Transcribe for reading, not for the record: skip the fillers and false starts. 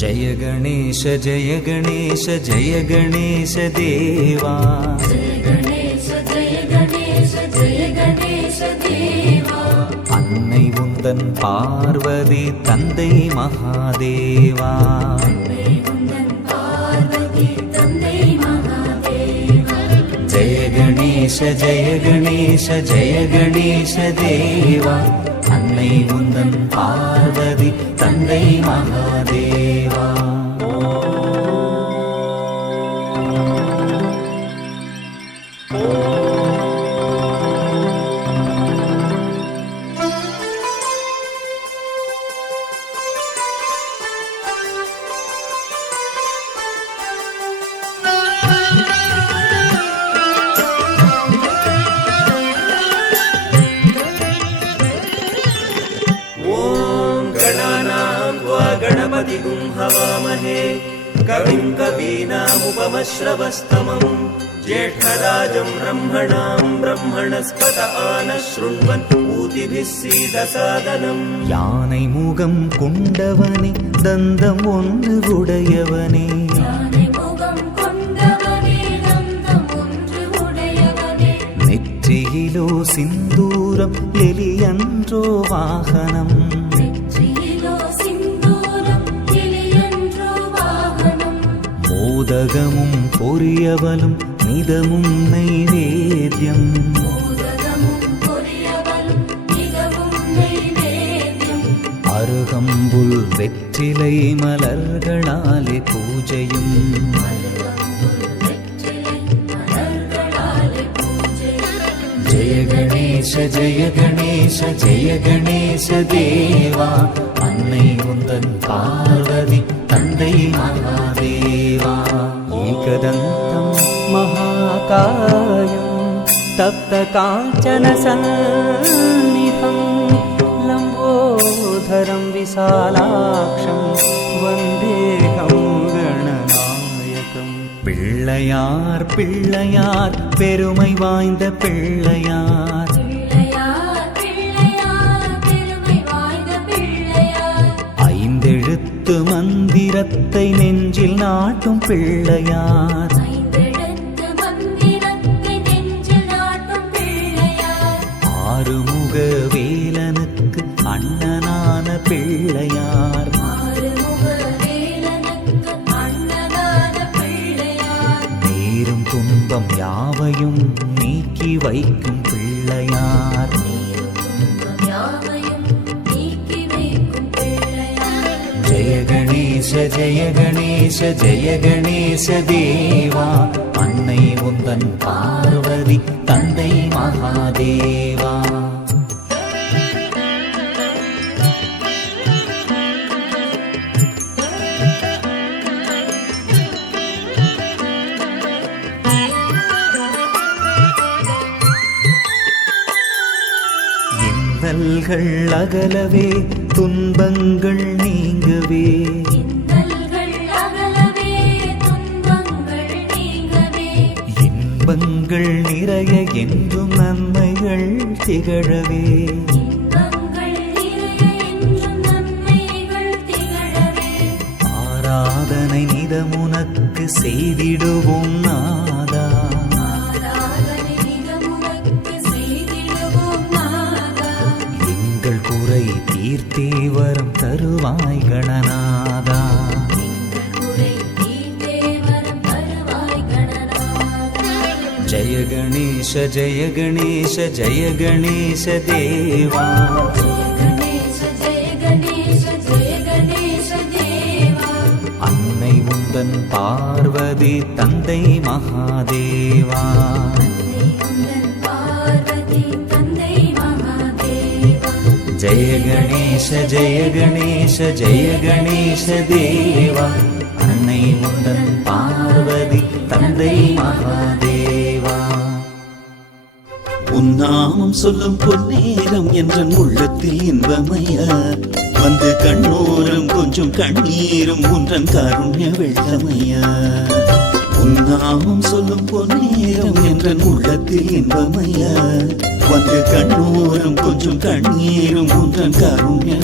जय गणेश जय गणेश जय गणेश देवा जय गणेश जय गणेश जय गणेश देवा अन्नै उन्दन पार्वती तந்தை महादेवा अन्नै उन्दन पार्वती तந்தை महादेवा जय गणेश जय गणेश जय गणेश देवा अन्नै उन्दन पार्वती तந்தை महादेवा गणपतिगुं हवामहे कविं कवीनामुपमश्रवस्तमं ज्येष्ठराजं ब्रह्मणां ब्रह्मणस्पत आनशृण्वन् ऊतिभिः सीदसादनम् யானை முகம் கொண்டவனே தந்தம் ஒன்று உடையவனே யானை முகம் கொண்டவனே தந்தம் ஒன்று உடையவனே நெற்றியிலோ சிந்தூரம் எலியன்றோ வாகனம் நெற்றியிலோ சிந்தூரம் எலியன்றோ வாகனம் மோதகமும் பொரியவலும் நிதமும் நைவேத்யம் மோதகமும் பொரியவலும் மிகவும் நைவேத்யம் அருகம்புல் வெற்றிலை மலர்களாலே பூஜையும் அருகம்புல் வெற்றிலை மலர்களாலே பூஜை ஜெய கணேச ஜெய கணேச ஜெய கணேச தேவா அன்னை உந்தன் பார்வதி தந்தை மகாதேவா ஏகதந்தம் மகாகாயம் தப்த காஞ்சன சந்நிதம் லம்போதரம் விசாலாட்சம் வந்தேகம் கணநாயகம் பிள்ளையார் பிள்ளையார் பெருமை வாய்ந்த பிள்ளையார் பிள்ளையார் பிள்ளையார் பெருமை வாய்ந்த பிள்ளையார் ஐந்தெழுத்து மந்திரத்தை நெஞ்சில் நாட்டும் பிள்ளையார் ஐந்தெழுத்து மந்திரத்தை நெஞ்சில் நாட்டும் பிள்ளையார் ஆறுமுக வேலனுக்கு அண்ணனான பிள்ளையார் ஆறுமுக வேலனுக்கு அன்னதான பிள்ளையார் நேரும் துன்பம் யாவையும் நீக்கி வைக்கும் பிள்ளையார் நீரும் துன்பம் யாவையும் நீக்கி வைக்கும் பிள்ளையார் ஜெய கணேச ஜெய கணேச ஜெய கணேச தேவா அன்னை உந்தன் பார்வதி தந்தை மகாதேவா இன்னல்கள் அகலவே துன்பங்கள் நீங்கவே இன்னல்கள் அகலவே துன்பங்கள் நீங்கவே இன்பங்கள் நிறைய என்றும் நன்மைகள் திகழவே இன்பங்கள் நிறைய என்றும் நன்மைகள் திகழவே ஆராதனை நிதமுனக்கு செய்திடுவோம் நாதா ஆராதனை நிகமுனக்கு செய்திடுவோம் நாதா எங்கள் குறை தீர்த்தே வரம் தருவாய் கணநாதா எங்கள் குறை தீர்த்தே வரம் தருவாய் கணநாதா ஜெய கணேச ஜெய கணேச ஜெய கணேச தேவா ஜெய கணேச ஜெய கணேச ஜெய கணேச தேவா அன்னை உந்தன் பார்வதி தந்தை மகாதேவா அன்னை உந்தன் பார்வதி தந்தை மகாதேவா ஜெய கணேச ஜெய கணேச ஜெய கணேச தேவா அன்னை உந்தன் பார்வதி தந்தை மகாதேவா உன்னாமம் சொல்லும் பொன்னேரம் என்ற உள்ளத்தில் இன்பமய வந்து கண்ணோரம் கொஞ்சம் கண்ணீரும் உன்றன் காருண்ய வெள்ளமய உன்னாமம் சொல்லும் பொன்னேரம் என்ற உள்ளத்தில் இன்பமய வந்து கண்ணோரம் கொஞ்சம் கண்ணீரும் உன்றன் காருண்ய